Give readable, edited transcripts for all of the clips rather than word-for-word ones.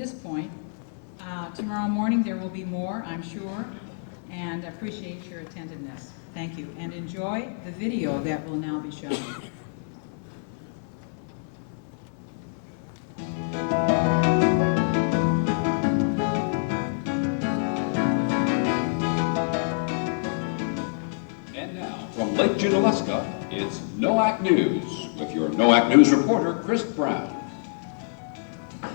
this point. Tomorrow morning there will be more, I'm sure, and I appreciate your attentiveness. Thank you, and enjoy the video that will now be shown. And now, from Lake Junaluska, it's NOAC News with your NOAC News reporter, Chris Brown.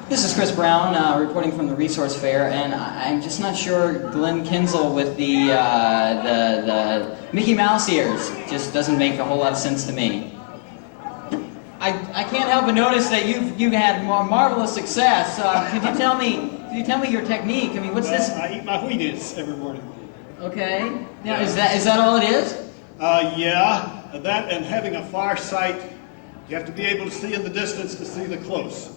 This is Chris Brown reporting from the Resource Fair, and I'm just not sure Glenn Kinsel with the Mickey Mouse ears just doesn't make a whole lot of sense to me. I can't help but notice that you've had marvelous success. Could you tell me your technique? I mean, what's this? I eat my Wheaties every morning. Okay. Now, is that all it is? Yeah, that and having a far sight. You have to be able to see in the distance to see the close.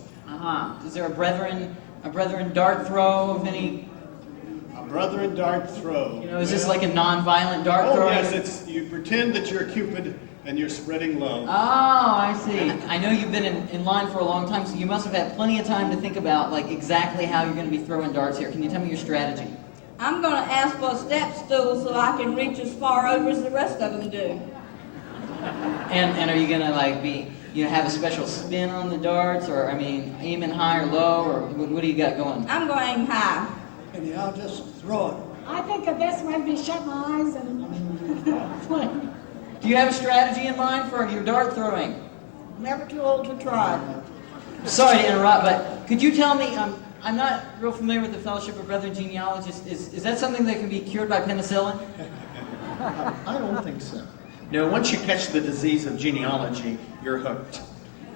Is there a brethren dart throw of any? A brethren dart throw. You know, is this like a non-violent dart throw? Oh yes, you pretend that you're Cupid and you're spreading love. Oh, I see. I know you've been in line for a long time, so you must have had plenty of time to think about like exactly how you're going to be throwing darts here. Can you tell me your strategy? I'm going to ask for a step stool so I can reach as far over as the rest of them do. And are you going to like have a special spin on the darts, or I mean, aiming high or low, or what do you got going? I'm going to aim high. And I'll just throw it. I think the best way would be shut my eyes and swing. Do you have a strategy in mind for your dart throwing? Never too old to try. Sorry to interrupt, but could you tell me, I'm not real familiar with the Fellowship of Brethren Genealogists. Is that something that can be cured by penicillin? I don't think so. No, once you catch the disease of genealogy, you're hooked.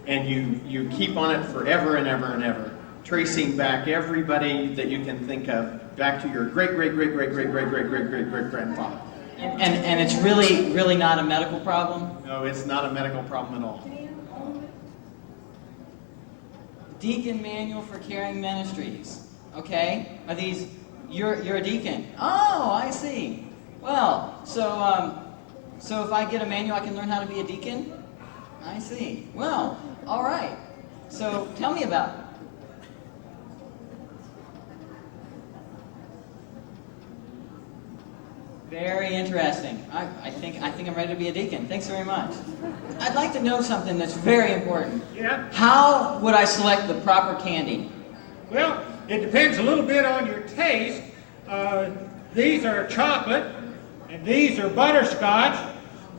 And you keep on it forever and ever and ever, tracing back everybody that you can think of back to your great-great-great-great-great-great-great-great-great-grandfather. And it's really not a medical problem? No, it's not a medical problem at all. Deacon Manual for Caring Ministries. Okay? Are these, you're a deacon? Oh, I see. Well, so if I get a manual, I can learn how to be a deacon? I see. Well, all right. So tell me about it. Very interesting. I think I'm ready to be a deacon. Thanks very much. I'd like to know something that's very important. Yeah. How would I select the proper candy? Well, it depends a little bit on your taste. These are chocolate, and these are butterscotch,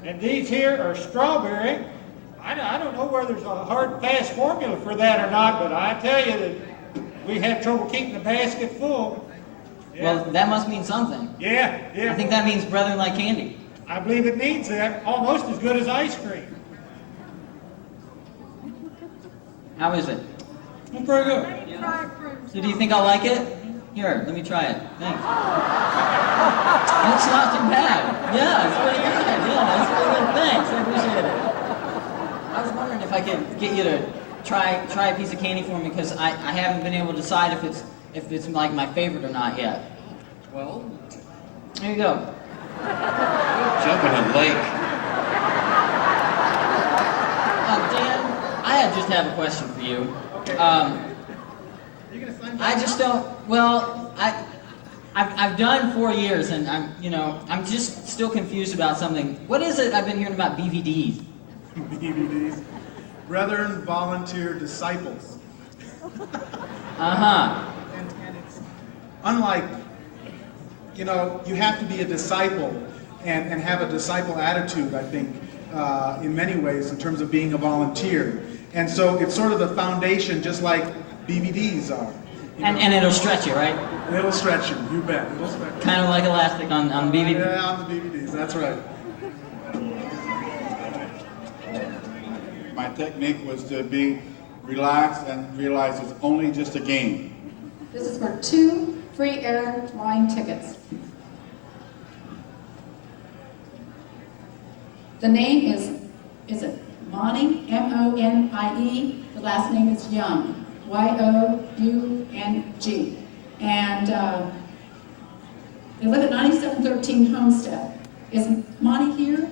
and these here are strawberry. I don't know whether there's a hard, fast formula for that or not, but I tell you that we had trouble keeping the basket full. Yeah. Well, that must mean something. Yeah. I think that means brethren like candy. I believe it means that. Almost as good as ice cream. How is it? It's pretty good. So do you think I'll like it? Here, let me try it. Thanks. That's not too bad. Yeah, it's pretty good. Yeah, it's pretty good. Thanks, I appreciate it. I was wondering if I could get you to try a piece of candy for me, because I haven't been able to decide if it's like my favorite or not yet. Well, There you go. jump in a lake. Dan, I just have a question for you. I just don't. Well, I've done 4 years, and I'm just still confused about something. What is it I've been hearing about BVDs? BVDs, Brethren Volunteer Disciples. And it's unlike, you have to be a disciple and have a disciple attitude, I think, in many ways, in terms of being a volunteer. And so it's sort of the foundation, just like BVDs are. And it'll stretch you, right? It'll stretch you, you bet. It'll stretch you. Kind of like elastic on BVDs. Yeah, on the BVDs, that's right. My technique was to be relaxed and realize it's only just a game. This is for 2 free airline tickets. The name is it Monie, M-O-N-I-E. The last name is Young, Y-O-U-N-G. And they live at 9713 Homestead. Is Monty here?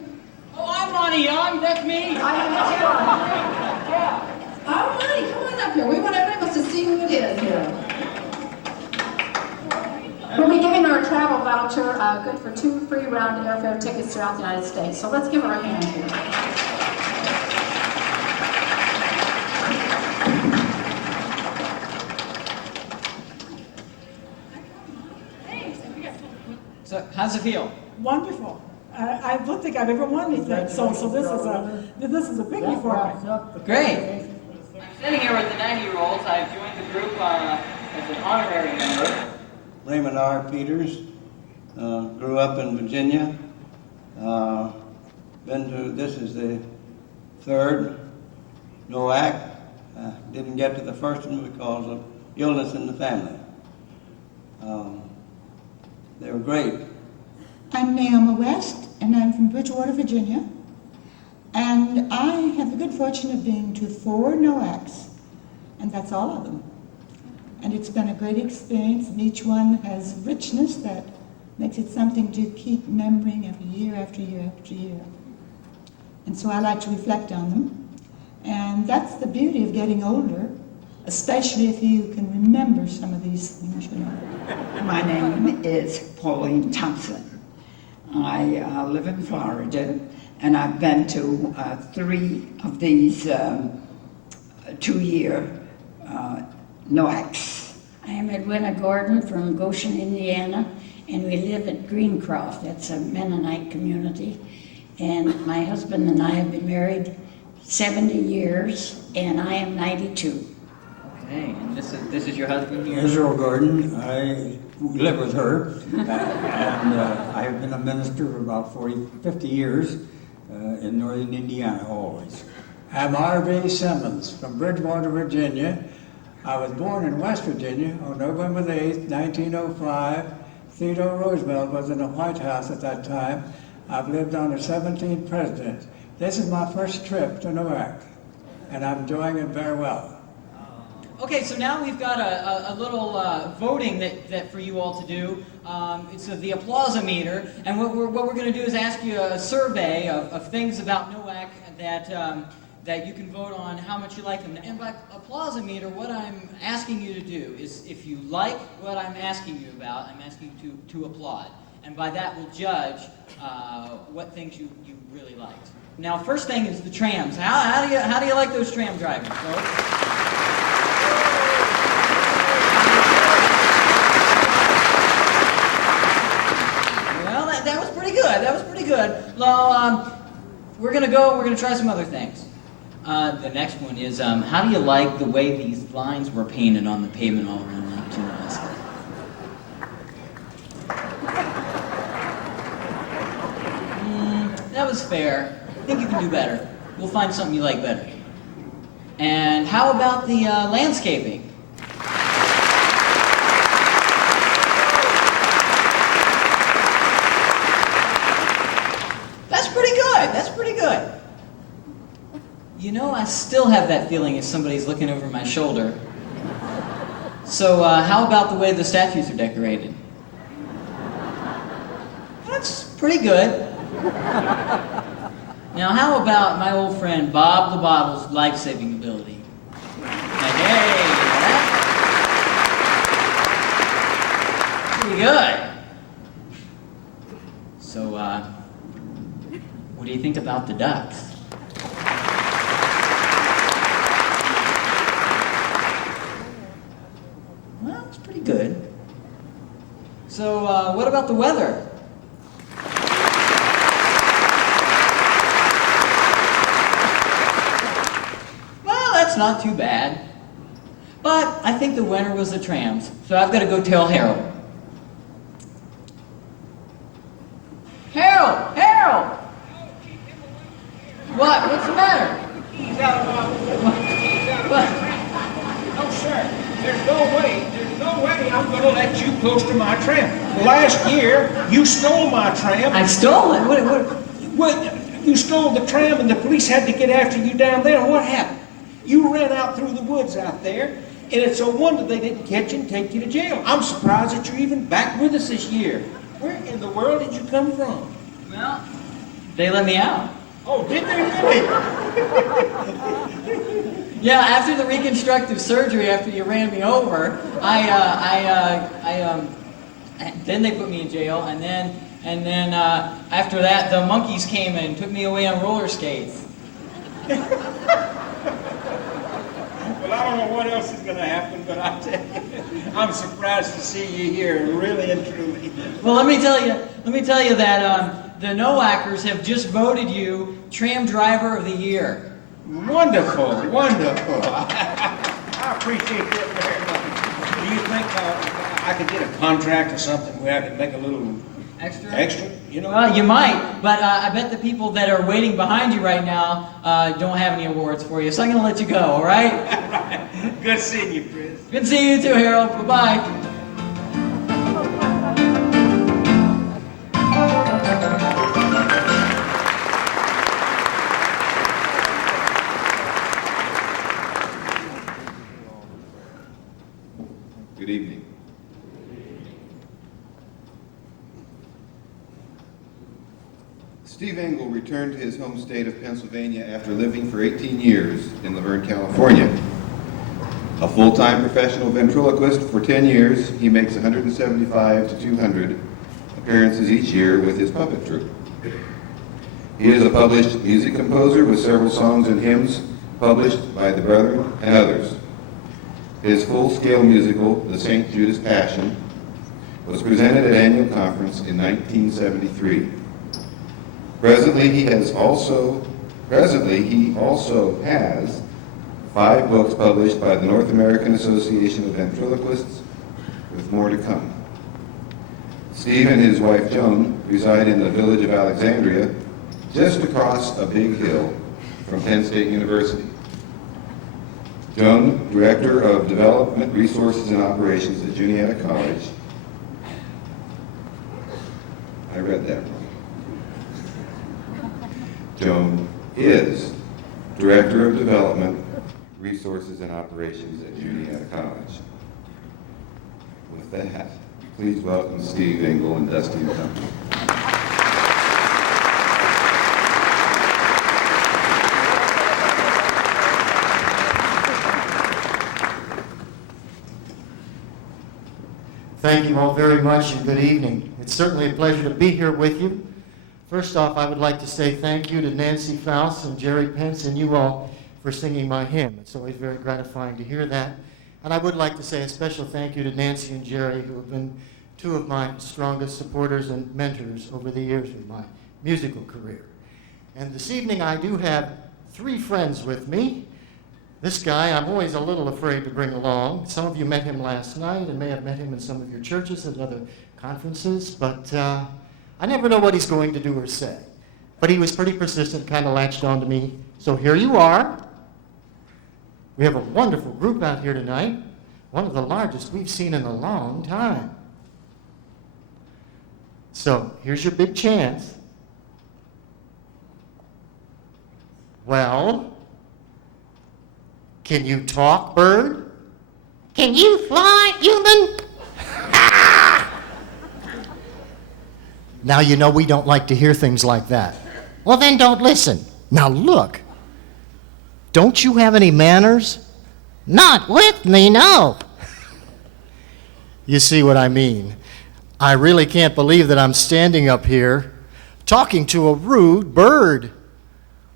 Oh, I'm Monty Young. That's me. Yeah. All right, come on up here. Everybody wants to see who it is here. voucher good for 2 free round airfare tickets throughout the United States. So let's give her a hand here. So, how's it feel? Wonderful. I don't think I've ever won anything, so this is a biggie for me. Great. I'm sitting here with the 90-year-olds. I've joined the group as an honorary member. Raymond R. Peters, grew up in Virginia. This is the third NOAC. Didn't get to the first one because of illness in the family. They were great. I'm Naomi West, and I'm from Bridgewater, Virginia. And I have the good fortune of being to 4 NOACs, and that's all of them. And it's been a great experience, and each one has richness that makes it something to keep remembering every year after year after year. And so I like to reflect on them. And that's the beauty of getting older, especially if you can remember some of these things, you know. My name is Pauline Thompson. I live in Florida, and I've been to 3 of these 2-year NOACs. I am Edwina Gordon from Goshen, Indiana, and we live at Greencroft. That's a Mennonite community. And my husband and I have been married 70 years, and I am 92. Okay, and this is your husband here? Israel Gordon. I live with her, and I have been a minister for about 50 years in northern Indiana always. I'm R.B. Simmons from Bridgewater, Virginia. I was born in West Virginia on November the 8th, 1905. Theodore Roosevelt was in the White House at that time. I've lived under 17 presidents. This is my first trip to NOAC, and I'm enjoying it very well. Okay, so now we've got a little voting that for you all to do. It's the applause-o-meter, and what we're going to do is ask you a survey of things about NOAC that you can vote on how much you like them. And by applause-o-meter, what I'm asking you to do is, if you like what I'm asking you about, I'm asking you to applaud, and by that we'll judge what things you really liked. Now, first thing is the trams. How do you like those tram drivers, folks? That was pretty good. That was pretty good. Well, we're gonna try some other things. The next one is, how do you like the way these lines were painted on the pavement all around Lake Juneau? That was fair. I think you can do better. We'll find something you like better. And how about the landscaping? That's pretty good. That's pretty good. You know, I still have that feeling if somebody's looking over my shoulder. So how about the way the statues are decorated? That's pretty good. Now, how about my old friend Bob the Bottle's life-saving ability? Hey, pretty good. So, what do you think about the ducks? Well, it's pretty good. So, what about the weather? That's not too bad. But I think the winner was the trams, so I've got to go tell Harold. Harold! Harold! What? What's the matter? What? No, sir. There's no way I'm going to let you close to my tram. Last year, you stole my tram. I stole it? What? You stole the tram and the police had to get after you down there. What happened? You ran out through the woods out there, and it's a wonder they didn't catch you and take you to jail. I'm surprised that you're even back with us this year. Where in the world did you come from? Well, they let me out. Oh, did they really? Yeah, after the reconstructive surgery, after you ran me over, I then they put me in jail, and then after that, the monkeys came and took me away on roller skates. Well, I don't know what else is going to happen, but I tell you, I'm surprised to see you here, really and truly. Well, let me tell you that the NOACers have just voted you Tram Driver of the Year. Wonderful, wonderful. I appreciate that very much. Do you think I could get a contract or something where I could make a little extra? You know? Well, you might, but I bet the people that are waiting behind you right now don't have any awards for you, so I'm going to let you go, all right? Right. Good seeing you, Chris. Good seeing you too, Harold. Bye-bye. Good evening. Steve Engle returned to his home state of Pennsylvania after living for 18 years in Laverne, California. A full-time professional ventriloquist for 10 years, he makes 175 to 200 appearances each year with his puppet troupe. He is a published music composer with several songs and hymns published by the Brethren and others. His full-scale musical, The St. Judas Passion, was presented at annual conference in 1973. Presently, he also has 5 books published by the North American Association of Ventriloquists, with more to come. Steve and his wife Joan reside in the village of Alexandria, just across a big hill from Penn State University. Joan, Director of Development, Resources, and Operations at Juniata College. I read that wrong. Joan is Director of Development, Resources, and Operations at Juniata College. With that, please welcome Steve Engle and Dusty and Company. Thank you all very much and good evening. It's certainly a pleasure to be here with you. First off, I would like to say thank you to Nancy Faust and Jerry Pence and you all for singing my hymn. It's always very gratifying to hear that. And I would like to say a special thank you to Nancy and Jerry, who have been 2 of my strongest supporters and mentors over the years of my musical career. And this evening I do have 3 friends with me. This guy I'm always a little afraid to bring along. Some of you met him last night and may have met him in some of your churches and other conferences, but I never know what he's going to do or say. But he was pretty persistent, kind of latched on to me. So here you are. We have a wonderful group out here tonight, one of the largest we've seen in a long time. So here's your big chance. Well, can you talk, bird? Can you fly, human? Now you know we don't like to hear things like that. Well, then don't listen. Now look, don't you have any manners? Not with me, no. You see what I mean. I really can't believe that I'm standing up here talking to a rude bird.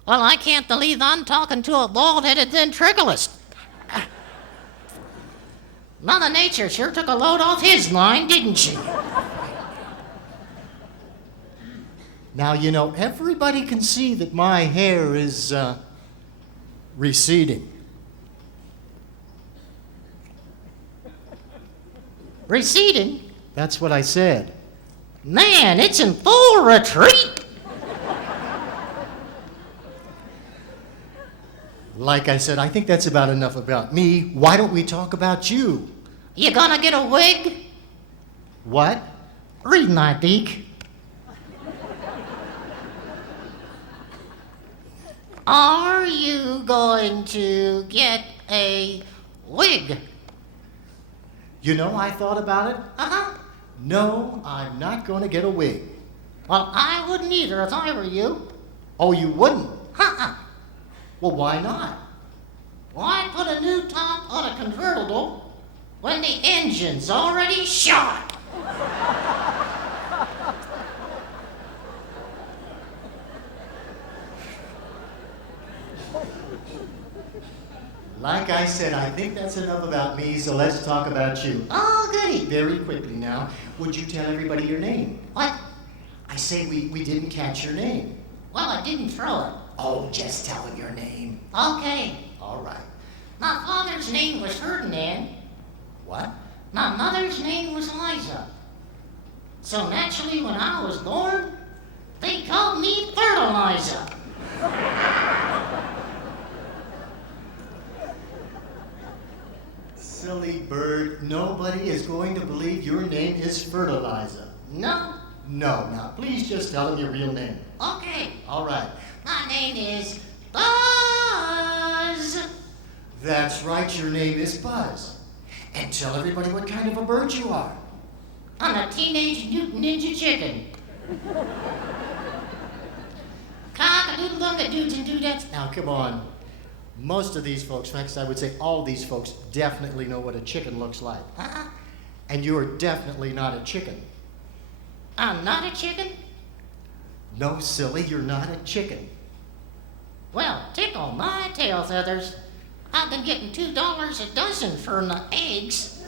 Well, I can't believe I'm talking to a bald-headed ventriloquist. Mother Nature sure took a load off his line, didn't she? Now, you know, everybody can see that my hair is receding. Receding? That's what I said. Man, it's in full retreat. Like I said, I think that's about enough about me. Why don't we talk about you? You gonna get a wig? What? Read my beak. Are you going to get a wig? You know, I thought about it. Uh-huh. No, I'm not going to get a wig. Well, I wouldn't either if I were you. Oh, you wouldn't? Uh-uh. Well, why not? Why put a new top on a convertible when the engine's already shot? Like I said, I think that's enough about me, so let's talk about you. Oh, goody. Very quickly now. Would you tell everybody your name? What? I say we didn't catch your name. Well, I didn't throw it. Oh, just tell them your name. Okay. All right. My father's name was Ferdinand. What? My mother's name was Liza. So naturally, when I was born, they called me Fertilizer. Silly bird. Nobody is going to believe your name is Fertilizer. No? No. Now, please just tell them your real name. Okay. All right. My name is Buzz. That's right. Your name is Buzz. And tell everybody what kind of a bird you are. I'm a Teenage Mutant Ninja Chicken. Cock-a-doodle-dunk-a-doods and dudettes. Now, come on. Most of these folks, in fact, I would say all these folks definitely know what a chicken looks like. Uh-huh. And you're definitely not a chicken. I'm not a chicken? No, silly, you're not a chicken. Well, tickle my tail feathers. I've been getting $2 a dozen for the eggs.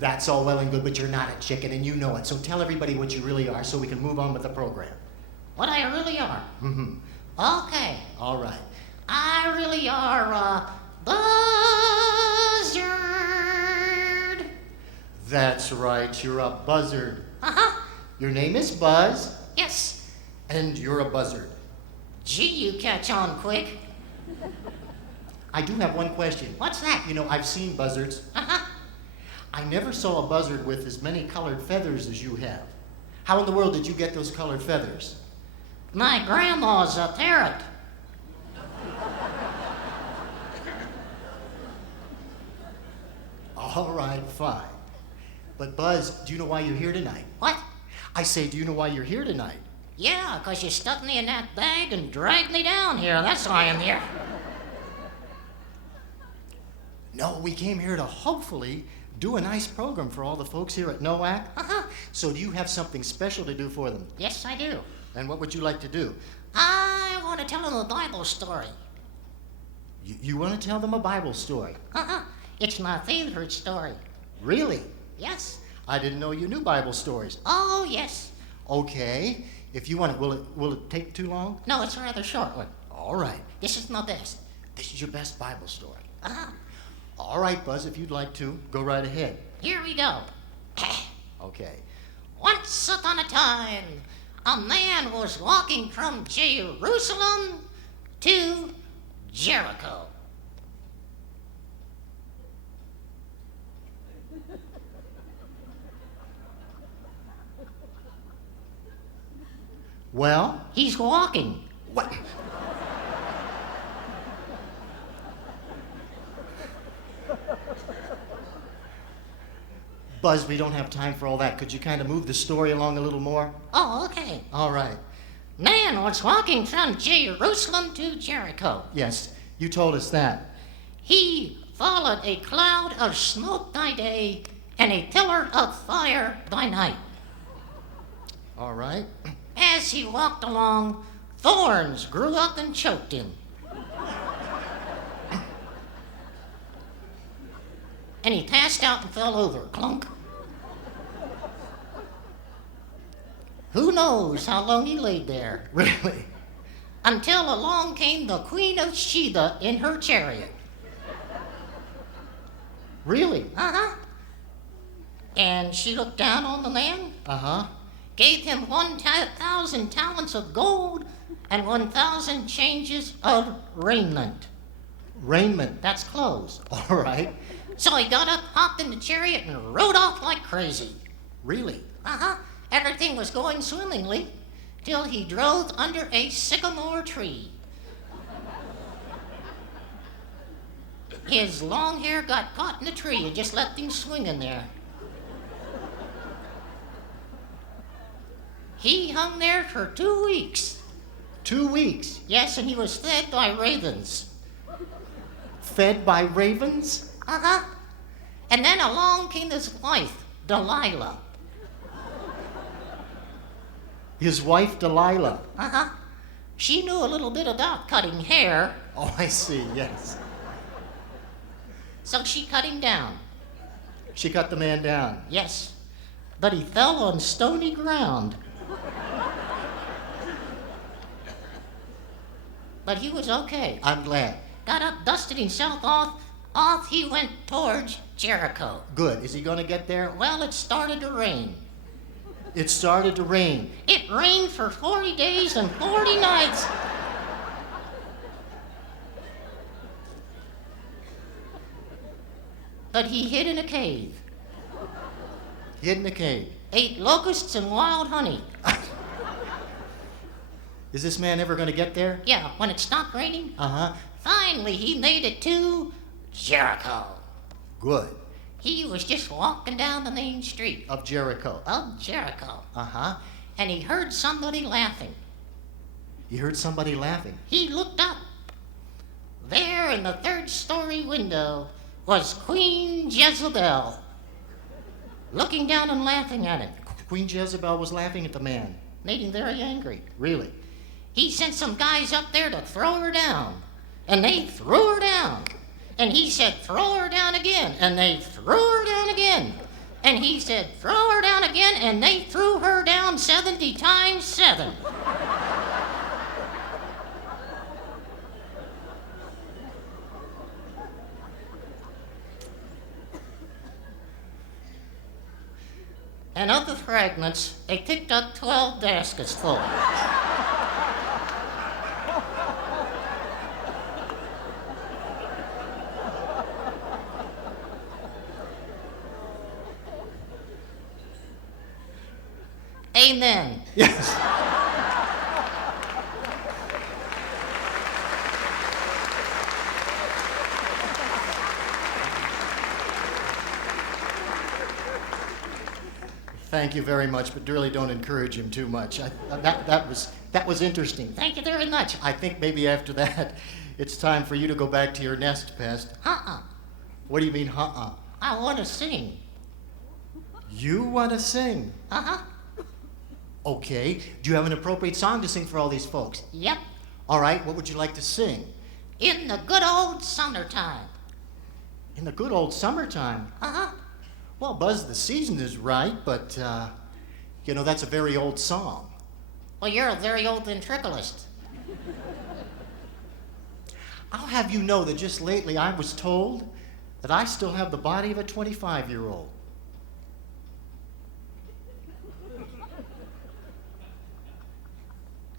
That's all well and good, but you're not a chicken, and you know it. So tell everybody what you really are so we can move on with the program. What I really are? Mm-hmm. Okay. All right. I really are a buzzard. That's right, you're a buzzard. Uh-huh. Your name is Buzz, Yes. and you're a buzzard. Gee, you catch on quick. I do have one question. What's that? You know, I've seen buzzards. Uh-huh. I never saw a buzzard with as many colored feathers as you have. How in the world did you get those colored feathers? My grandma's a parrot. All right, fine. But Buzz, do you know why you're here tonight? What? I say, do you know why you're here tonight? Yeah, 'cause you stuck me in that bag and dragged me down here. That's why I'm here. No, we came here to hopefully do a nice program for all the folks here at NOAC. Uh-huh. So do you have something special to do for them? Yes, I do. And what would you like to do? I want to tell them a Bible story. You want to tell them a Bible story? Uh-huh. It's my favorite story. Really? Yes. I didn't know you knew Bible stories. Oh, yes. Okay. If you want it, will it take too long? No, it's a rather short one. All right. This is my best. This is your best Bible story. Uh-huh. All right, Buzz, if you'd like to, go right ahead. Here we go. Okay. Once upon a time, a man was walking from Jerusalem to Jericho. Well? He's walking. What? Buzz, we don't have time for all that. Could you kind of move the story along a little more? Oh, okay. All right. Man was walking from Jerusalem to Jericho. Yes, you told us that. He followed a cloud of smoke by day and a pillar of fire by night. All right. As he walked along, thorns grew up and choked him. And he passed out and fell over. Clunk. Who knows how long he laid there? Really? Until along came the Queen of Sheba in her chariot. Really? Uh-huh. And she looked down on the man, Uh-huh. gave him 1,000 talents of gold and 1,000 changes of raiment. Raiment. That's clothes. All right. So he got up, hopped in the chariot, and rode off like crazy. Really? Uh-huh. Everything was going swimmingly till he drove under a sycamore tree. His long hair got caught in the tree and just left him swinging there. He hung there for 2 weeks. 2 weeks? Yes, and he was fed by ravens. Fed by ravens? Uh-huh. And then along came his wife, Delilah. His wife, Delilah. Uh-huh. She knew a little bit about cutting hair, Oh, I see, yes. so she cut him down. She cut the man down. Yes, but he fell on stony ground. But he was okay. I'm glad. Got up, dusted himself off he went towards Jericho. Good. Is he going to get there? Well, it started to rain. It started to rain. It rained for 40 days and 40 nights. But he hid in a cave. Hid in a cave. Ate locusts and wild honey. Is this man ever going to get there? Yeah, when it stopped raining, Uh-huh. finally he made it to Jericho. Good. He was just walking down the main street Of Jericho. of Jericho, Uh-huh. and he heard somebody laughing. You heard somebody laughing. He looked up. There in the third-story window was Queen Jezebel, looking down and laughing at him. Queen Jezebel was laughing at the man. Made him very angry. Really? He sent some guys up there to throw her down, and they threw her down. And he said, throw her down again, and they threw her down again. And he said, throw her down again, and they threw her down 70 times 7. And of the fragments, they picked up 12 baskets full. Amen. Yes. Thank you very much, but really don't encourage him too much. That was interesting. Thank you very much. I think maybe after that, it's time for you to go back to your nest, Pest. Uh-uh. What do you mean, uh-uh? I want to sing. You want to sing? Uh-huh. Okay. Do you have an appropriate song to sing for all these folks? Yep. All right. What would you like to sing? In the good old summertime. In the good old summertime? Uh-huh. Well, Buzz, the season is right, but, that's a very old song. Well, you're a very old ventriloquist. I'll have you know that just lately I was told that I still have the body of a 25-year-old.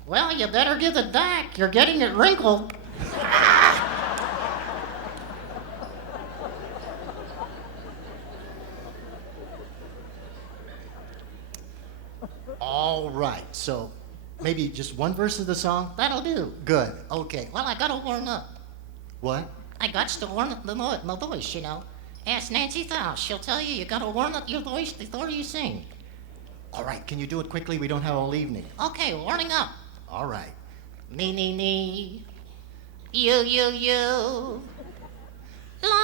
Well, you better give it back. You're getting it wrinkled. All right, so maybe just one verse of the song? That'll do. Good, okay. Well, I gotta warm up. What? I got to warm up my voice, you know. Ask Nancy Faust. She'll tell you you gotta warm up your voice before you sing. All right, can you do it quickly? We don't have all evening. Okay, warming up. All right. Me. You. La.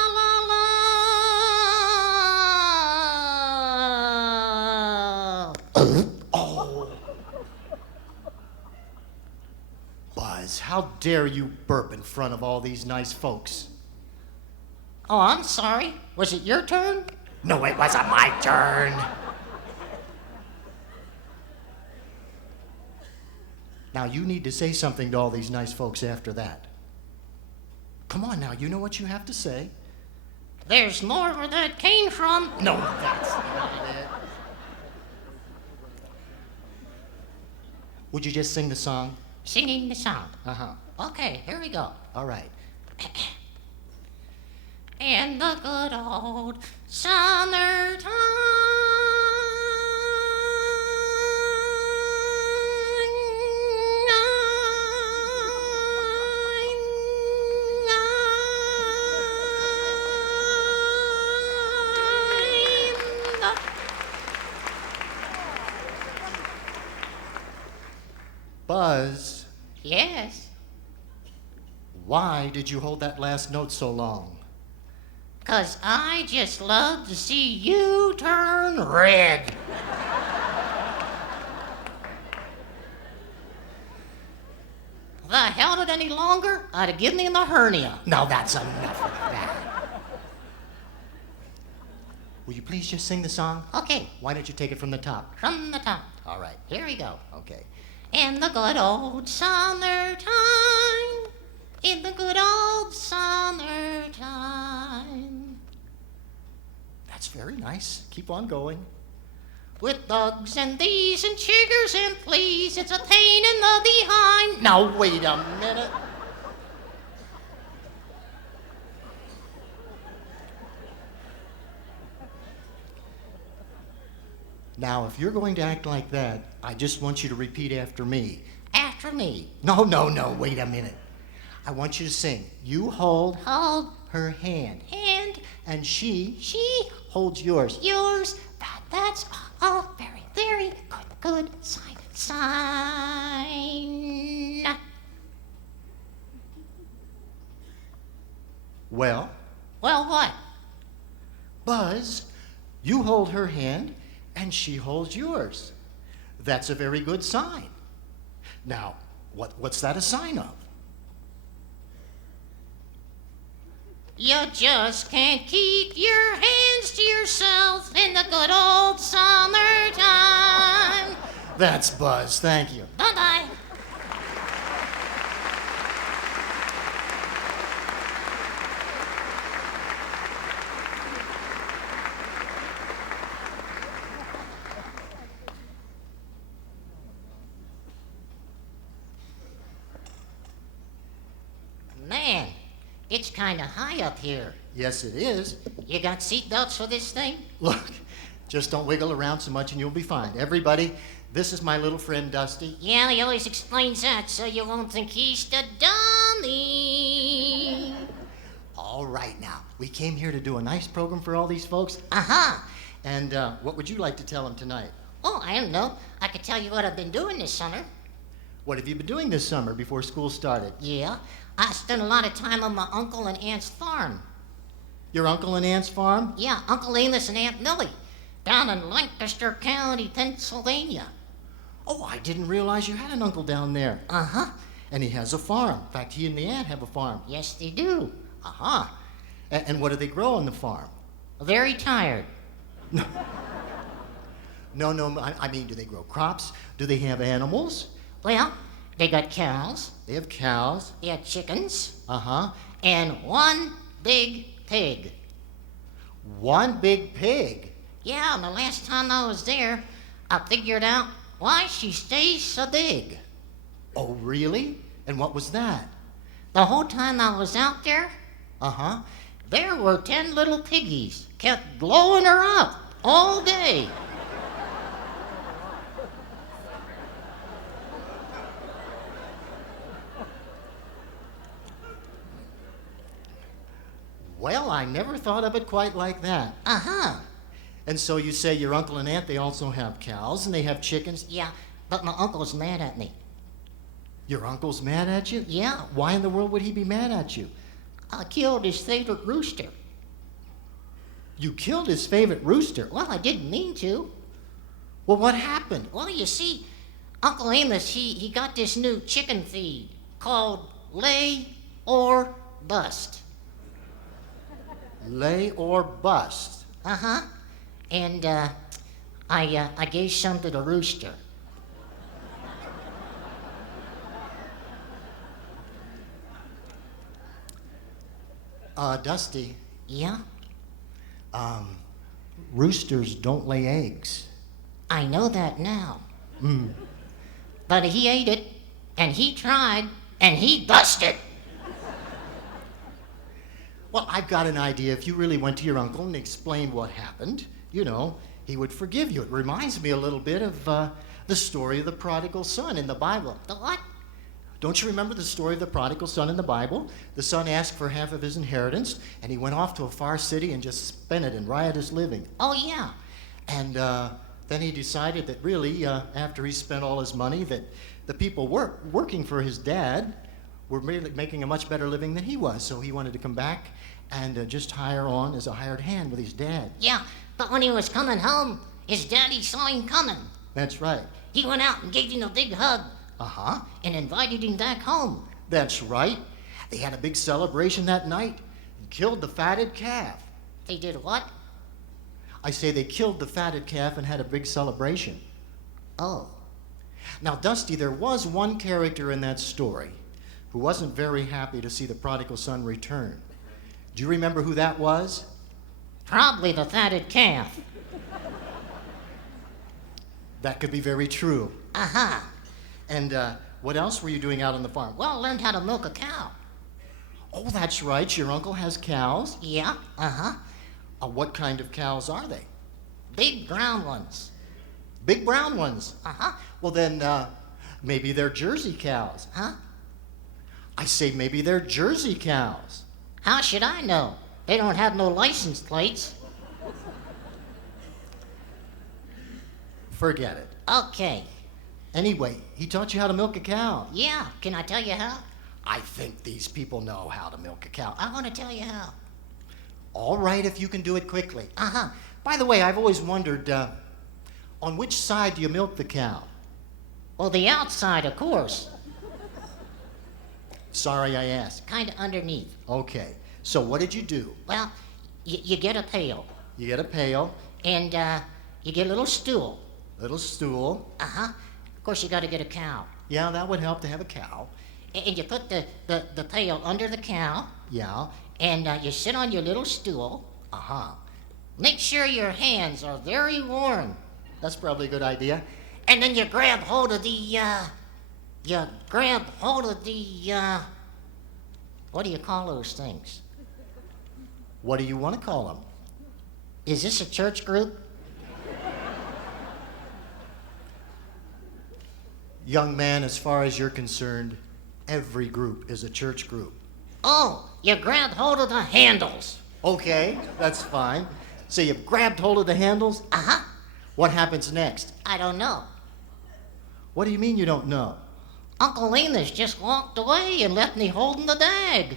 Oh. Buzz, how dare you burp in front of all these nice folks? Oh, I'm sorry. Was it your turn? No, it wasn't my turn. Now, you need to say something to all these nice folks after that. Come on now, you know what you have to say. There's more where that came from. No, that's not it. Would you just sing the song? Singing the song. Uh-huh. Okay, here we go. All right. In the good old summertime. Buzz, Yes, why did you hold that last note so long? 'cause I just love to see you turn red. If I held it any longer, I'd have given him a hernia. Now that's enough of that. Will you please just sing the song? Okay. Why don't you take it from the top? From the top. All right. Here we go. Okay. In the good old summertime, in the good old summertime. That's very nice. Keep on going. With bugs and these and chiggers and fleas, it's a pain in the behind. Now, wait a minute. Now, if you're going to act like that, I just want you to repeat after me. After me. No, wait a minute. I want you to sing. You hold her hand, and she holds yours. That's a very, very good sign. Well, what? Buzz, you hold her hand, and she holds yours. That's a very good sign. Now, what's that a sign of? You just can't keep your hands to yourself in the good old summertime. That's Buzz. Thank you. Bye-bye. Man, it's kind of high up here. Yes, it is. You got seatbelts for this thing? Look, just don't wiggle around so much and you'll be fine. Everybody, this is my little friend Dusty. Yeah, he always explains that so you won't think he's the dummy. All right, now, we came here to do a nice program for all these folks. Uh-huh. And what would you like to tell them tonight? Oh, I don't know. I could tell you what I've been doing this summer. What have you been doing this summer before school started? Yeah, I spent a lot of time on my uncle and aunt's farm. Your uncle and aunt's farm? Yeah, Uncle Amos and Aunt Millie, down in Lancaster County, Pennsylvania. Oh, I didn't realize you had an uncle down there. Uh-huh. And he has a farm. In fact, he and the aunt have a farm. Yes, they do. Uh-huh. And what do they grow on the farm? Very tired. No. No, I mean, do they grow crops? Do they have animals? Well, they got cows. They have cows. They have chickens. Uh-huh. And one big pig. One big pig? Yeah, and the last time I was there, I figured out why she stays so big. Oh, really? And what was that? The whole time I was out there, uh-huh, there were 10 little piggies kept blowing her up all day. Well, I never thought of it quite like that. Uh-huh. And so you say your uncle and aunt, they also have cows and they have chickens? Yeah, but my uncle's mad at me. Your uncle's mad at you? Yeah. Why in the world would he be mad at you? I killed his favorite rooster. You killed his favorite rooster? Well, I didn't mean to. Well, what happened? Well, you see, Uncle Amos, he got this new chicken feed called Lay or Bust. Lay or bust. Uh-huh. And I gave some to the rooster. Dusty. Yeah? Roosters don't lay eggs. I know that now. But he ate it, and he tried, and he busted. Well, I've got an idea. If you really went to your uncle and explained what happened, you know, he would forgive you. It reminds me a little bit of the story of the prodigal son in the Bible. The what? Don't you remember the story of the prodigal son in the Bible? The son asked for half of his inheritance, and he went off to a far city and just spent it in riotous living. Oh, yeah. And then he decided that really, after he spent all his money, that the people working for his dad were really making a much better living than he was. So he wanted to come back and just hire on as a hired hand with his dad. Yeah, but when he was coming home, his daddy saw him coming. That's right. He went out and gave him a big hug. Uh-huh. And invited him back home. That's right. They had a big celebration that night and killed the fatted calf. They did what? I say they killed the fatted calf and had a big celebration. Oh. Now, Dusty, there was one character in that story who wasn't very happy to see the prodigal son return. Do you remember who that was? Probably the fatted calf. That could be very true. Uh-huh. And what else were you doing out on the farm? Well, I learned how to milk a cow. Oh, that's right. Your uncle has cows? Yeah, uh-huh. What kind of cows are they? Big brown ones. Big brown ones? Uh-huh. Well, then, maybe they're Jersey cows. Huh? I say maybe they're Jersey cows. How should I know? They don't have no license plates. Forget it. Okay. Anyway, he taught you how to milk a cow. Yeah, can I tell you how? I think these people know how to milk a cow. I want to tell you how. All right, if you can do it quickly. Uh-huh. By the way, I've always wondered, on which side do you milk the cow? Well, the outside, of course. Sorry I asked. Kind of underneath. Okay, so what did you do? Well, you get a pail. You get a pail. And you get a little stool. Little stool. Uh-huh. Of course, you got to get a cow. Yeah, that would help to have a cow. And you put the pail under the cow. Yeah. And you sit on your little stool. Uh-huh. Make sure your hands are very warm. That's probably a good idea. And then you grab hold of the, what do you call those things? What do you want to call them? Is this a church group? Young man, as far as you're concerned, every group is a church group. Oh, you grabbed hold of the handles. Okay, that's fine. So you've grabbed hold of the handles? Uh-huh. What happens next? I don't know. What do you mean you don't know? Uncle Enos just walked away and left me holding the dag.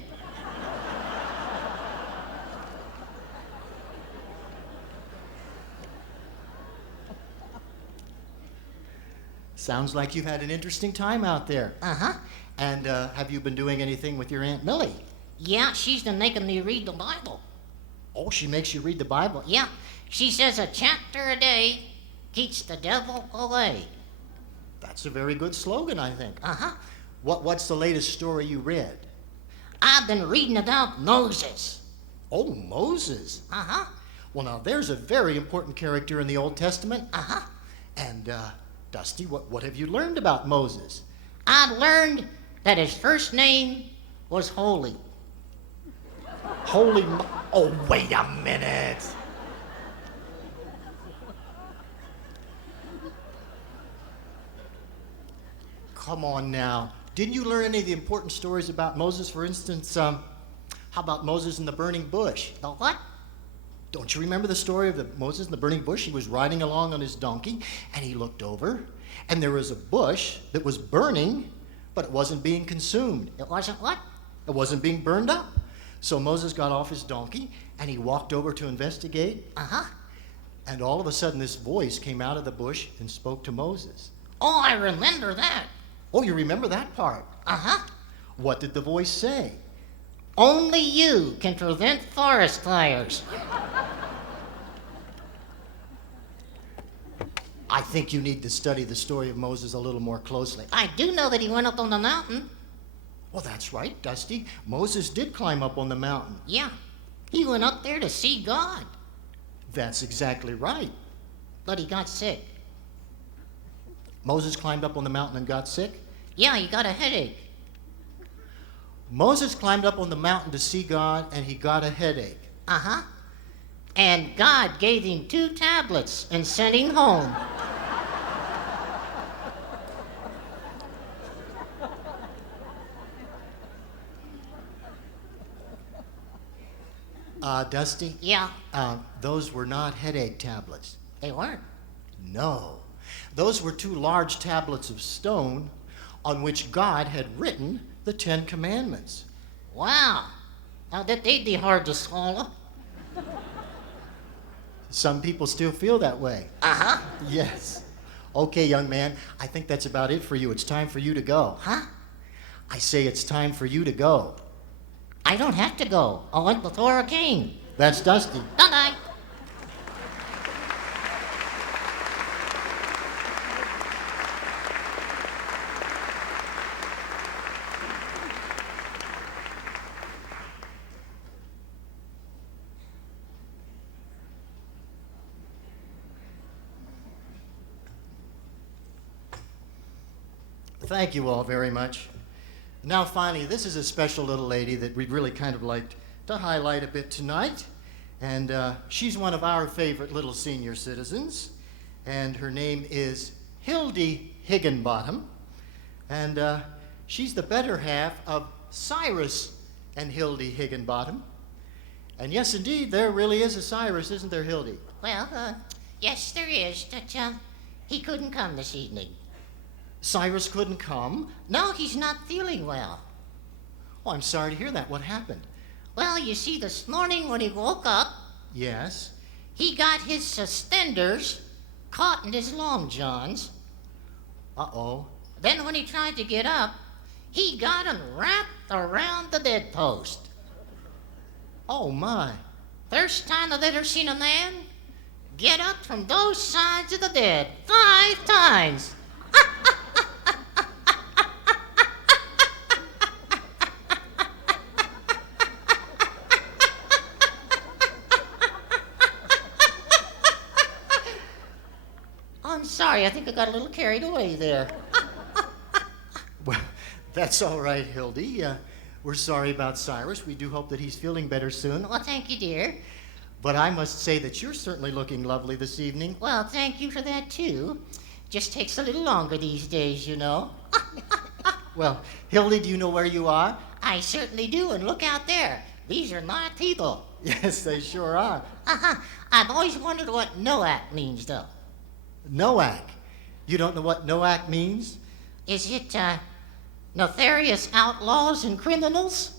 Sounds like you've had an interesting time out there. Uh-huh. And have you been doing anything with your Aunt Millie? Yeah, she's been making me read the Bible. Oh, she makes you read the Bible? Yeah. She says a chapter a day keeps the devil away. That's a very good slogan, I think. Uh-huh. What's the latest story you read? I've been reading about Moses. Oh, Moses. Uh-huh. Well, now, there's a very important character in the Old Testament. Uh-huh. And, Dusty, what have you learned about Moses? I learned that his first name was Holy. Oh, wait a minute. Come on now. Didn't you learn any of the important stories about Moses? For instance, how about Moses in the burning bush? The what? Don't you remember the story of Moses in the burning bush? He was riding along on his donkey, and he looked over, and there was a bush that was burning, but it wasn't being consumed. It wasn't what? It wasn't being burned up. So Moses got off his donkey, and he walked over to investigate. Uh-huh. And all of a sudden, this voice came out of the bush and spoke to Moses. Oh, I remember that. Oh, you remember that part? Uh-huh. What did the voice say? Only you can prevent forest fires. I think you need to study the story of Moses a little more closely. I do know that he went up on the mountain. Well, that's right, Dusty. Moses did climb up on the mountain. Yeah. He went up there to see God. That's exactly right. But he got sick. Moses climbed up on the mountain and got sick? Yeah, he got a headache. Moses climbed up on the mountain to see God, and he got a headache. Uh-huh. And God gave him 2 tablets and sent him home. Dusty? Yeah? Those were not headache tablets. They weren't? No. Those were 2 large tablets of stone on which God had written the 10 Commandments. Wow. that they'd be hard to swallow. Some people still feel that way. Uh-huh. Yes. Okay, young man, I think that's about it for you. It's time for you to go. Huh? I say it's time for you to go. I don't have to go. I went before I came. That's Dusty. Bye-bye. Thank you all very much. Now, finally, this is a special little lady that we'd really kind of liked to highlight a bit tonight. And she's one of our favorite little senior citizens. And her name is Hildy Higginbottom. And she's the better half of Cyrus and Hildy Higginbottom. And yes, indeed, there really is a Cyrus, isn't there, Hildy? Well, yes, there is, but he couldn't come this evening. Cyrus couldn't come? No, he's not feeling well. Oh, I'm sorry to hear that. What happened? Well, you see, this morning when he woke up, Yes? he got his suspenders caught in his long johns. Uh-oh. Then when he tried to get up, he got 'em wrapped around the bedpost. Oh, my. First time I've ever seen a man get up from those sides of the bed 5 times. I'm sorry, I think I got a little carried away there. Well, that's all right, Hildy. We're sorry about Cyrus. We do hope that he's feeling better soon. Well, thank you, dear. But I must say that you're certainly looking lovely this evening. Well, thank you for that, too. Just takes a little longer these days, you know. Well, Hildy, do you know where you are? I certainly do, and look out there. These are my people. Yes, they sure are. I've always wondered what NOAC means, though. NOAC. You don't know what NOAC means? Is it, nefarious outlaws and criminals?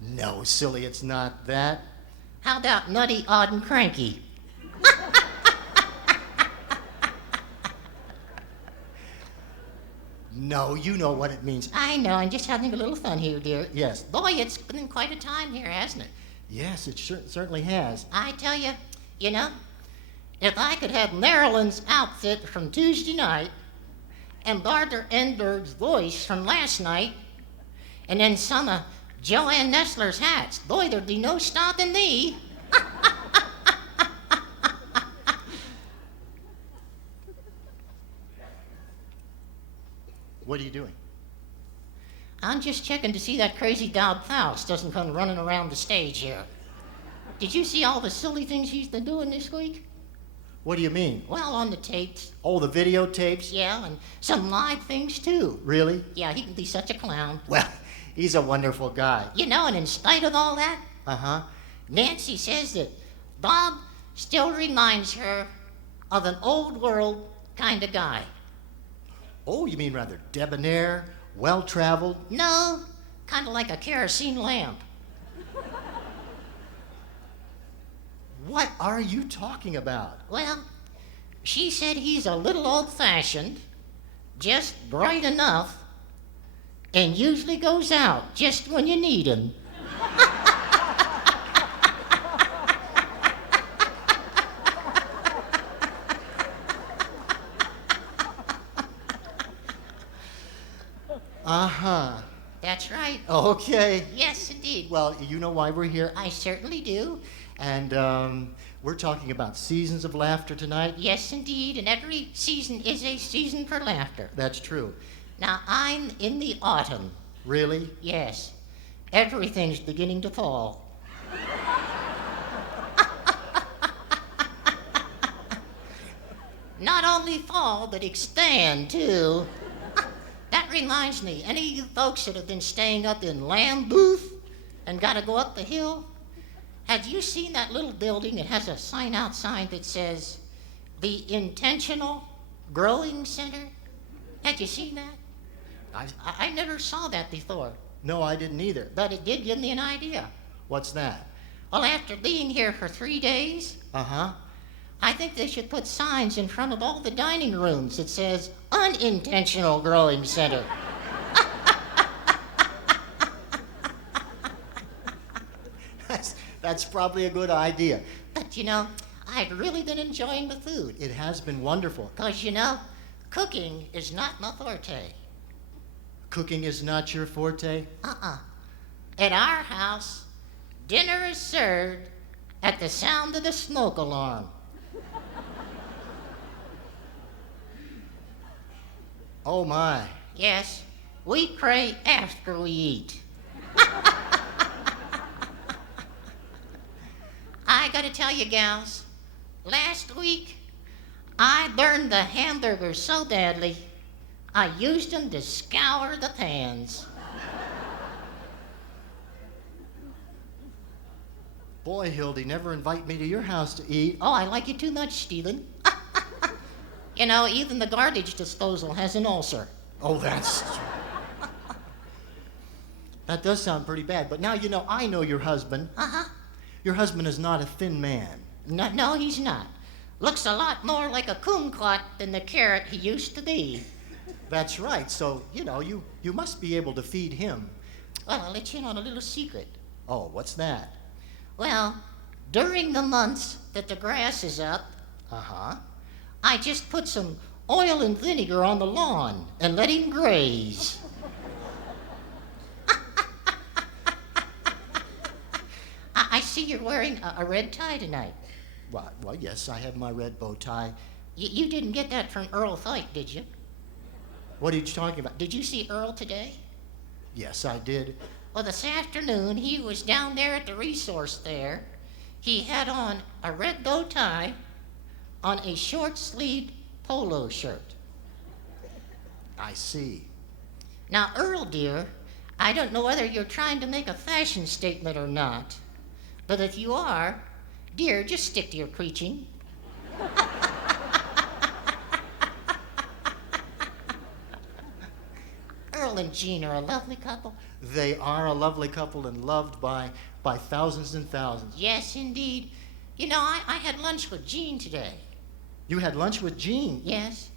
No, silly, it's not that. How about nutty, odd, and cranky? No, you know what it means. I know, I'm just having a little fun here, dear. Yes. Boy, it's been quite a time here, hasn't it? Yes, it certainly has. I tell you, you know, if I could have Marilyn's outfit from Tuesday night and Barbara Enberg's voice from last night and then some of Joanne Nestler's hats, boy, there'd be no stopping me. What are you doing? I'm just checking to see that crazy dog Faust doesn't come running around the stage here. Did you see all the silly things he's been doing this week? What do you mean? Well, on the tapes. Oh, the videotapes? Yeah, and some live things, too. Really? Yeah, he can be such a clown. Well, he's a wonderful guy. You know, and in spite of all that, Uh-huh. Nancy says that Bob still reminds her of an old world kind of guy. Oh, you mean rather debonair, well-traveled? No, kind of like a kerosene lamp. What are you talking about? Well, she said he's a little old-fashioned, just bright enough, and usually goes out just when you need him. Uh-huh. That's right. Okay. Yes, indeed. Well, you know why we're here. I certainly do. And we're talking about seasons of laughter tonight. Yes, indeed. And every season is a season for laughter. That's true. Now, I'm in the autumn. Really? Yes. Everything's beginning to fall. Not only fall, but expand, too. That reminds me, any of you folks that have been staying up in Lamb Booth and got to go up the hill, have you seen that little building? It has a sign outside that says, the Intentional Growing Center. Had you seen that? I never saw that before. No, I didn't either. But it did give me an idea. What's that? Well, after being here for 3 days, Uh-huh. I think they should put signs in front of all the dining rooms that says Unintentional Growing Center. That's probably a good idea. But, you know, I've really been enjoying the food. It has been wonderful. Because, you know, cooking is not my forte. Cooking is not your forte? Uh-uh. At our house, dinner is served at the sound of the smoke alarm. Oh, my. Yes, we pray after we eat. I gotta tell you, gals, last week I burned the hamburgers so badly I used them to scour the pans. Boy, Hildy, never invite me to your house to eat. Oh, I like you too much, Stephen. You know, even the garbage disposal has an ulcer. Oh, that's... That does sound pretty bad. But now, you know, I know your husband. Uh-huh. Your husband is not a thin man. No, he's not. Looks a lot more like a kumquat than the carrot he used to be. That's right. So, you know, you must be able to feed him. Well, I'll let you in on a little secret. Oh, what's that? Well, during the months that the grass is up, Uh-huh. I just put some oil and vinegar on the lawn and let him graze. I see you're wearing a red tie tonight. Well, yes, I have my red bow tie. You didn't get that from Earl Thite, did you? What are you talking about? Did you see Earl today? Yes, I did. Well, this afternoon, he was down there at the resource there. He had on a red bow tie on a short-sleeved polo shirt. I see. Now, Earl, dear, I don't know whether you're trying to make a fashion statement or not, but if you are, dear, just stick to your preaching. Earl and Jean are a lovely couple. They are a lovely couple and loved by thousands and thousands. Yes, indeed. You know, I had lunch with Jean today. You had lunch with Jean? Yes.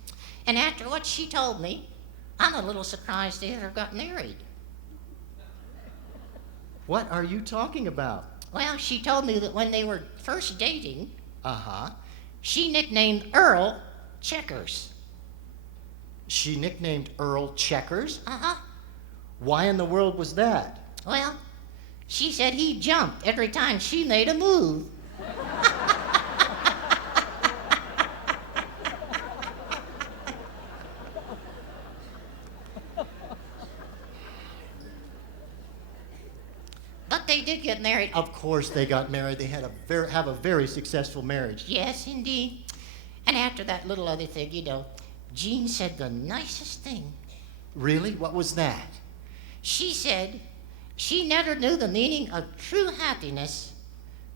And after what she told me, I'm a little surprised they ever got married. What are you talking about? Well, she told me that when they were first dating, Uh-huh. she nicknamed Earl Checkers. She nicknamed Earl Checkers? Uh-huh. Why in the world was that? Well, she said he jumped every time she made a move. But they did get married. Of course they got married. They had have a very successful marriage. Yes, indeed. And after that little other thing, you know, Jean said the nicest thing. Really? What was that? She said she never knew the meaning of true happiness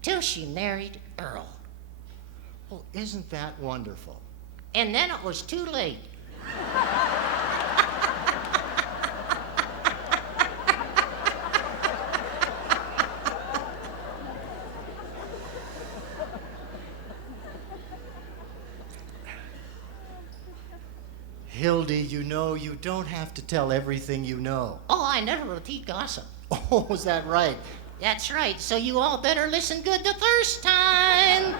till she married Earl. Oh, isn't that wonderful? And then it was too late. Hildy, you know, you don't have to tell everything you know. Oh, I never repeat gossip. Oh, is that right? That's right, so you all better listen good the first time.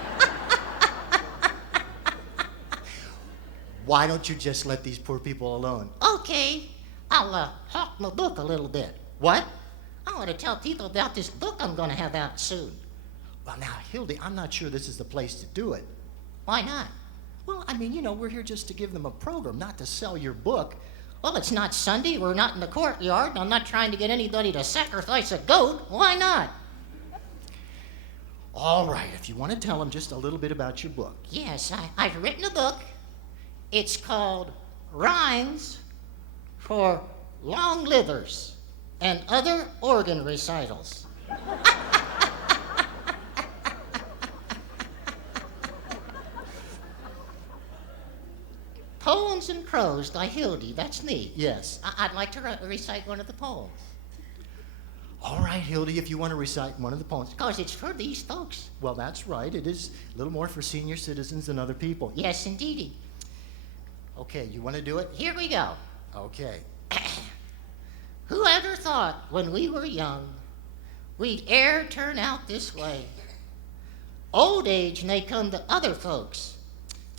Why don't you just let these poor people alone? Okay, I'll hawk my book a little bit. What? I want to tell people about this book I'm going to have out soon. Well, now, Hildy, I'm not sure this is the place to do it. Why not? Well, I mean, you know, we're here just to give them a program, not to sell your book. Well, it's not Sunday, we're not in the courtyard, and I'm not trying to get anybody to sacrifice a goat. Why not? All right, if you want to tell them just a little bit about your book. Yes, I've written a book. It's called Rhymes for Long Livers and Other Organ Recitals. Poems and Prose by Hildy, that's me. Yes. I'd like to recite one of the poems. right, Hildy, if you want to recite one of the poems. Because it's for these folks. Well, that's right. It is a little more for senior citizens than other people. Yes, indeedy. Okay, you want to do it? Here we go. Okay. Who ever thought when we were young we'd e'er turn out this way? Old age may come to other folks,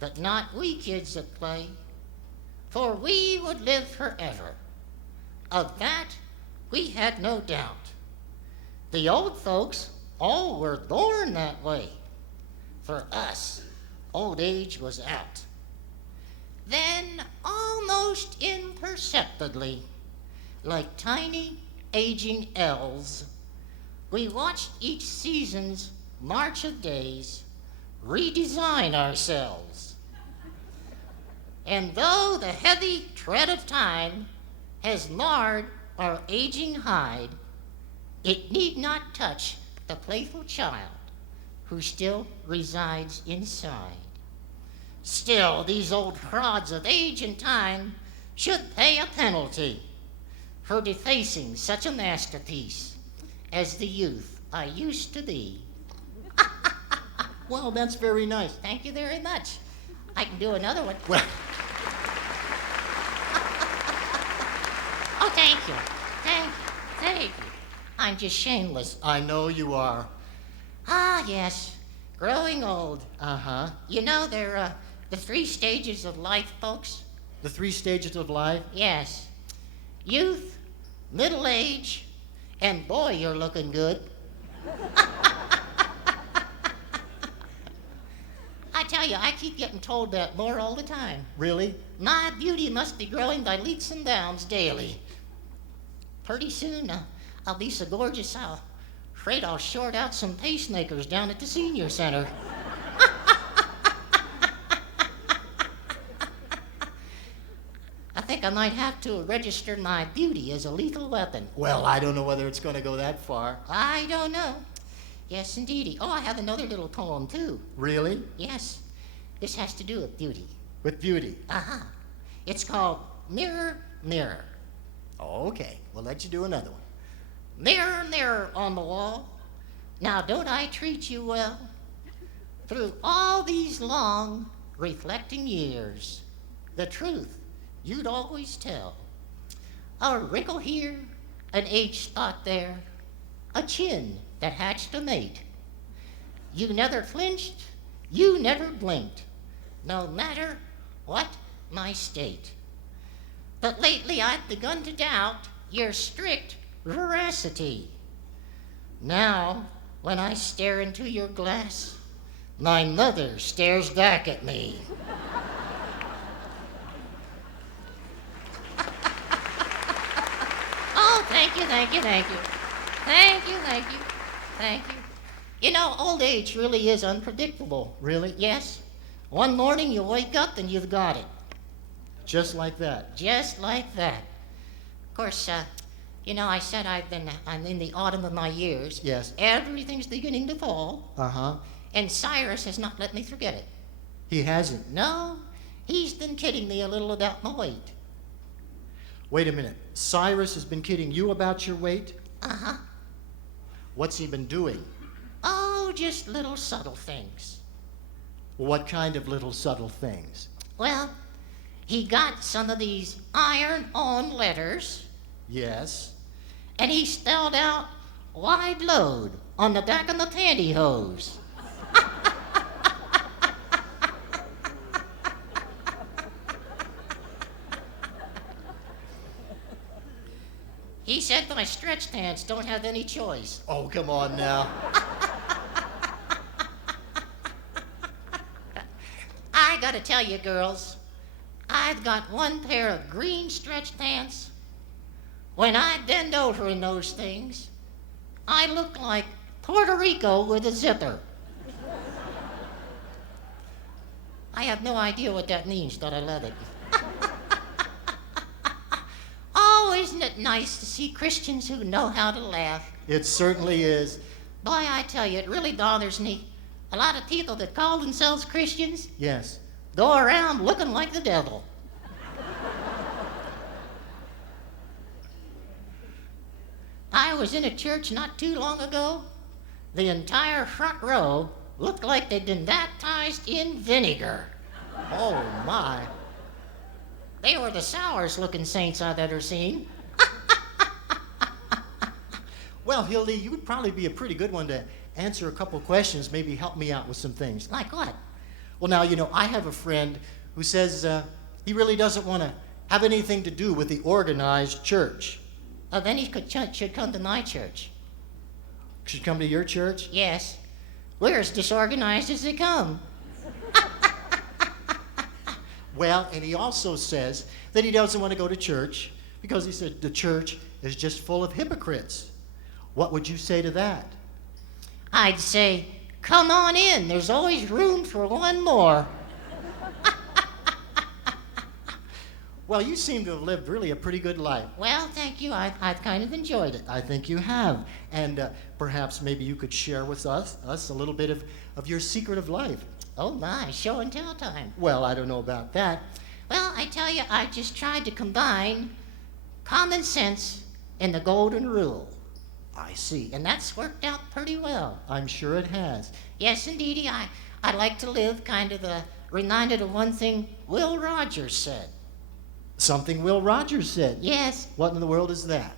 but not we kids that play. For we would live forever. Of that we had no doubt. The old folks all were born that way. For us, old age was out. Then, almost imperceptibly, like tiny aging elves, we watched each season's march of days redesign ourselves. And though the heavy tread of time has marred our aging hide, it need not touch the playful child who still resides inside. Still, these old frauds of age and time should pay a penalty for defacing such a masterpiece as the youth I used to be. Well, that's very nice. Thank you very much. I can do another one. Well. Oh, thank you. Thank you. I'm just shameless. I know you are. Ah, yes. Growing old. Uh-huh. You know, they're the 3 stages of life, folks. The 3 stages of life? Yes. Youth, middle age, and boy, you're looking good. I tell you, I keep getting told that more all the time. Really? My beauty must be growing by leaps and bounds daily. Pretty soon, I'll be so gorgeous, afraid I'll short out some pacemakers down at the senior center. I think I might have to register my beauty as a lethal weapon. Well, I don't know whether it's going to go that far. I don't know. Yes, indeedy. Oh, I have another little poem, too. Really? Yes. This has to do with beauty. With beauty? Uh-huh. It's called Mirror, Mirror. Oh, okay. We'll let you do another one. Mirror, mirror on the wall, now don't I treat you well? Through all these long, reflecting years, the truth you'd always tell. A wrinkle here, an age spot there, a chin that hatched a mate. You never flinched, you never blinked, no matter what my state. But lately I've begun to doubt your strict veracity. Now, when I stare into your glass, my mother stares back at me. Oh, thank you. You know, old age really is unpredictable. Really? Yes. One morning you wake up and you've got it. Just like that? Just like that. Of course, you know, I said I'm in the autumn of my years. Yes. Everything's beginning to fall. Uh-huh. And Cyrus has not let me forget it. He hasn't? No, he's been kidding me a little about my weight. Wait a minute. Cyrus has been kidding you about your weight? Uh-huh. What's he been doing? Oh, just little subtle things. What kind of little subtle things? Well, he got some of these iron-on letters. Yes. And he spelled out wide load on the back of the pantyhose. He said my stretch pants don't have any choice. Oh, come on now. I gotta tell you, girls, I've got one pair of green stretch pants. When I bend over in those things, I look like Puerto Rico with a zipper. I have no idea what that means, but I love it. Oh, isn't it nice to see Christians who know how to laugh? It certainly is. Boy, I tell you, it really bothers me. A lot of people that call themselves Christians Yes. go around looking like the devil. I I was in a church not too long ago. The entire front row looked like they'd been baptized in vinegar. Oh, my. They were the sourest looking saints I've ever seen. Well, Hildy, you would probably be a pretty good one to answer a couple questions, maybe help me out with some things. Like what? Well, now, I have a friend who says he really doesn't want to have anything to do with the organized church. Then he should come to my church. Should come to your church? Yes. We're as disorganized as they come. Well, and he also says that he doesn't want to go to church because he said the church is just full of hypocrites. What would you say to that? I'd say, come on in. There's always room for one more. Well, you seem to have lived really a pretty good life. Well, thank you. I've kind of enjoyed it. I think you have. And perhaps maybe you could share with us a little bit of your secret of life. Oh, my. Show and tell time. Well, I don't know about that. Well, I tell you, I just tried to combine common sense and the golden rule. I see. And that's worked out pretty well. I'm sure it has. Yes, indeedy. I like to live kind of reminded of one thing Will Rogers said. Something Will Rogers said? Yes. What in the world is that?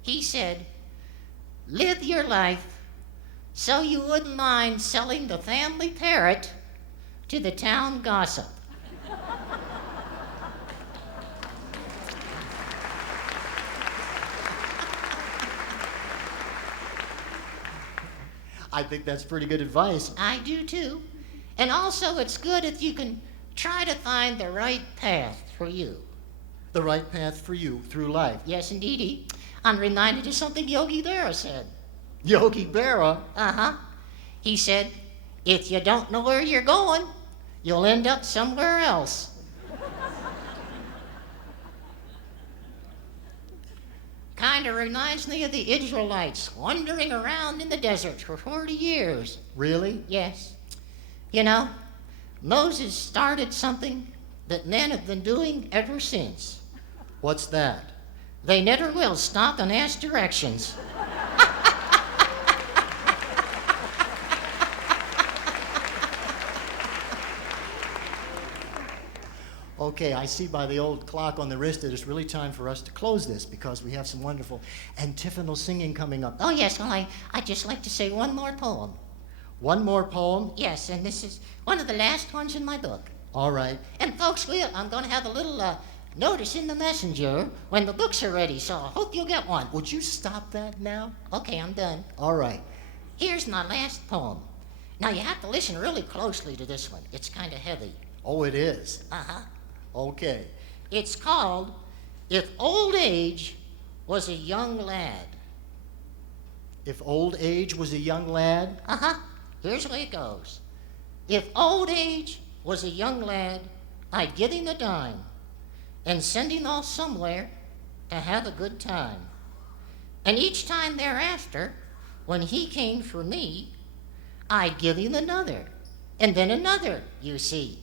He said, live your life so you wouldn't mind selling the family parrot to the town gossip. I think that's pretty good advice. I do too. And also it's good if you can try to find the right path for you. The right path for you through life. Yes, indeedy. I'm reminded of something Yogi Berra said. Yogi Berra? Uh-huh. He said, if you don't know where you're going, you'll end up somewhere else. Kind of reminds me of the Israelites wandering around in the desert for 40 years. Really? Yes. Moses started something that men have been doing ever since. What's that? They never will stop and ask directions. Okay, I see by the old clock on the wrist that it's really time for us to close this because we have some wonderful antiphonal singing coming up. Oh, yes, well, I'd just like to say one more poem. One more poem? Yes, and this is one of the last ones in my book. All right. And folks, I'm going to have a little notice in the messenger when the books are ready, so I hope you'll get one. Would you stop that now? Okay, I'm done. All right. Here's my last poem. Now, you have to listen really closely to this one. It's kind of heavy. Oh, it is? Uh-huh. Okay. It's called, If Old Age Was a Young Lad. If old age was a young lad? Uh-huh. Here's the way it goes. If old age was a young lad, I'd give him a dime and send him off somewhere to have a good time. And each time thereafter, when he came for me, I'd give him another, and then another, you see.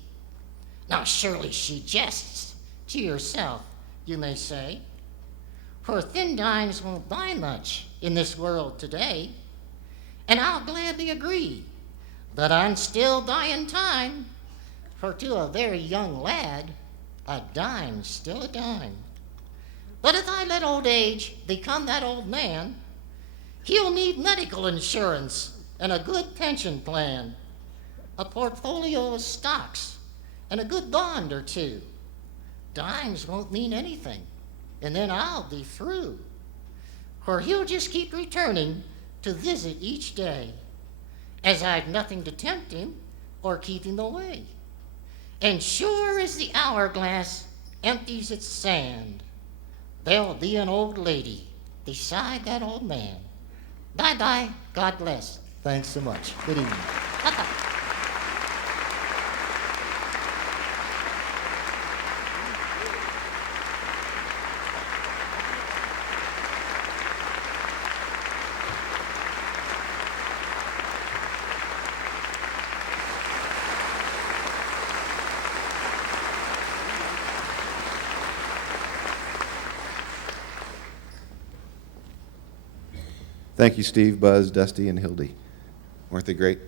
Now surely she jests. To yourself, you may say, for thin dimes won't buy much in this world today. And I'll gladly agree that I'm still buying time, for to a very young lad, a dime's still a dime. But if I let old age become that old man, he'll need medical insurance and a good pension plan, a portfolio of stocks, and a good bond or two. Dimes won't mean anything, and then I'll be through. For he'll just keep returning to visit each day, as I've nothing to tempt him or keep him away. And sure as the hourglass empties its sand, there'll be an old lady beside that old man. Bye-bye. God bless. Thanks so much. Good evening. Thank you, Steve, Buzz, Dusty, and Hildy. Weren't they great?